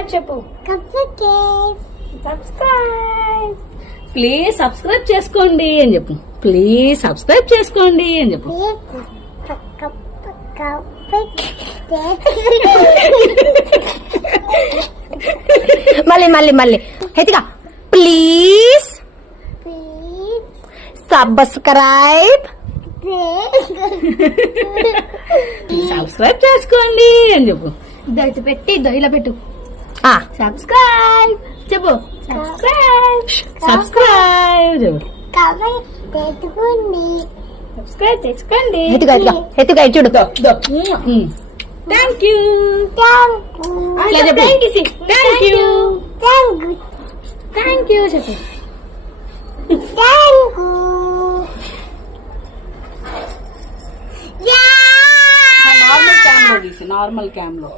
Subscribe చెప్పు. Subscribe. Please subscribe చేసుకోండి అని చెప్పు. ప్లీజ్ సబ్స్క్రైబ్ చేసుకోండి అని చెప్పు. మళ్ళీ మళ్ళీ మళ్ళీ హెతిగా ప్లీజ్ సబ్స్క్రైబ్ సబ్స్క్రైబ్ చేసుకోండి అని చెప్పు. ఇద్దరు పెట్టి ఇలా పెట్టు. సబ్స్క్రైబ్ చెప్పు. సబ్స్క్రైబ్ సబ్స్క్రైబ్ చెప్పు. సబ్స్క్రైబ్ చేసుకోండి. హెతిగా హెతిగా చూడు. Thank you. Thank you. Thank you చెప్పు. నార్మల్ క్యామ్ లో తీసి నార్మల్ క్యామ్ లో